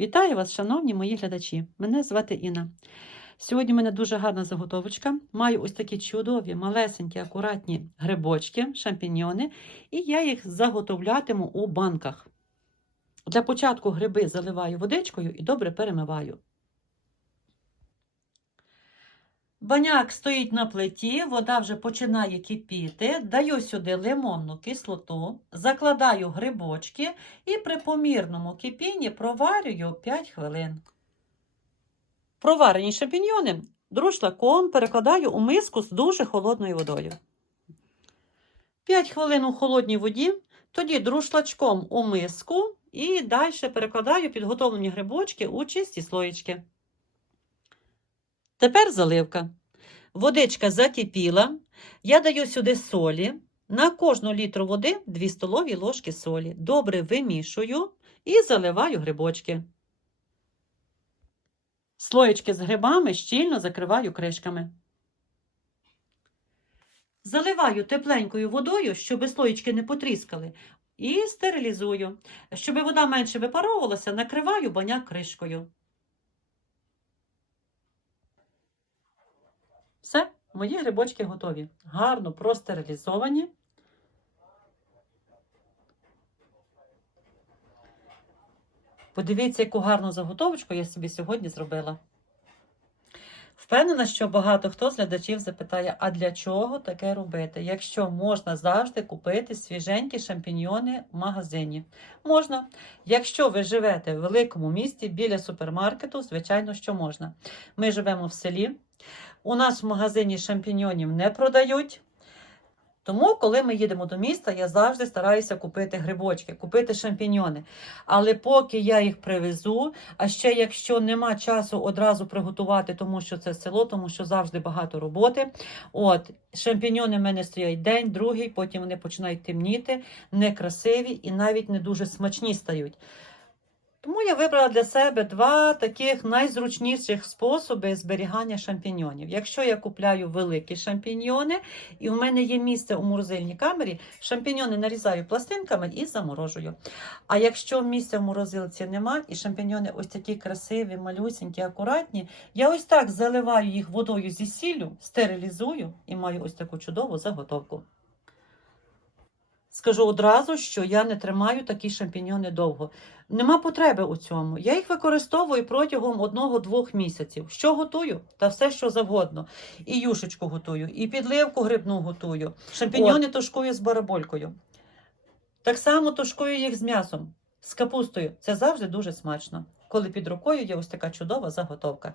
Вітаю вас, шановні мої глядачі. Мене звати Інна. Сьогодні в мене дуже гарна заготовочка. Маю ось такі чудові, малесенькі, акуратні грибочки, шампіньйони, і я їх заготовлятиму у банках. Для початку гриби заливаю водичкою і добре перемиваю. Баняк стоїть на плиті, вода вже починає кипіти. Даю сюди лимонну кислоту, закладаю грибочки і при помірному кипінні проварюю 5 хвилин. Проварені шампіньйони друшлаком перекладаю у миску з дуже холодною водою. 5 хвилин у холодній воді, тоді друшлачком у миску і далі перекладаю підготовлені грибочки у чисті слоєчки. Тепер заливка. Водичка закипіла. Я даю сюди солі. На кожну літру води 2 столові ложки солі. Добре вимішую і заливаю грибочки. Слоєчки з грибами щільно закриваю кришками. Заливаю тепленькою водою, щоб слоєчки не потріскали, і стерилізую. Щоб вода менше випаровувалася, накриваю баняк кришкою. Все, мої грибочки готові. Гарно простерилізовані. Подивіться, яку гарну заготовочку я собі сьогодні зробила. Впевнена, що багато хто з глядачів запитає, а для чого таке робити, якщо можна завжди купити свіженькі шампіньйони в магазині. Можна. Якщо ви живете в великому місті біля супермаркету, звичайно, що можна. Ми живемо в селі. У нас в магазині шампіньйонів не продають. Тому, коли ми їдемо до міста, я завжди стараюся купити грибочки, купити шампіньйони. Але поки я їх привезу, а ще якщо нема часу одразу приготувати, тому що це село, тому що завжди багато роботи. От, шампіньйони в мене стоять день, другий, потім вони починають темніти, некрасиві і навіть не дуже смачні стають. Я вибрала для себе два таких найзручніших способи зберігання шампіньйонів. Якщо я купляю великі шампіньйони, і в мене є місце у морозильній камері, шампіньйони нарізаю пластинками і заморожую. А якщо місця в морозилці нема, і шампіньйони ось такі красиві, малюсенькі, акуратні, я ось так заливаю їх водою зі сіллю, стерилізую і маю ось таку чудову заготовку. Скажу одразу, що я не тримаю такі шампіньйони довго. Нема потреби у цьому. Я їх використовую протягом одного-двох місяців. Що готую? Та все, що завгодно. І юшечку готую, і підливку грибну готую. Шампіньйони тушкую з бараболькою. Так само тушкую їх з м'ясом, з капустою. Це завжди дуже смачно, коли під рукою є ось така чудова заготовка.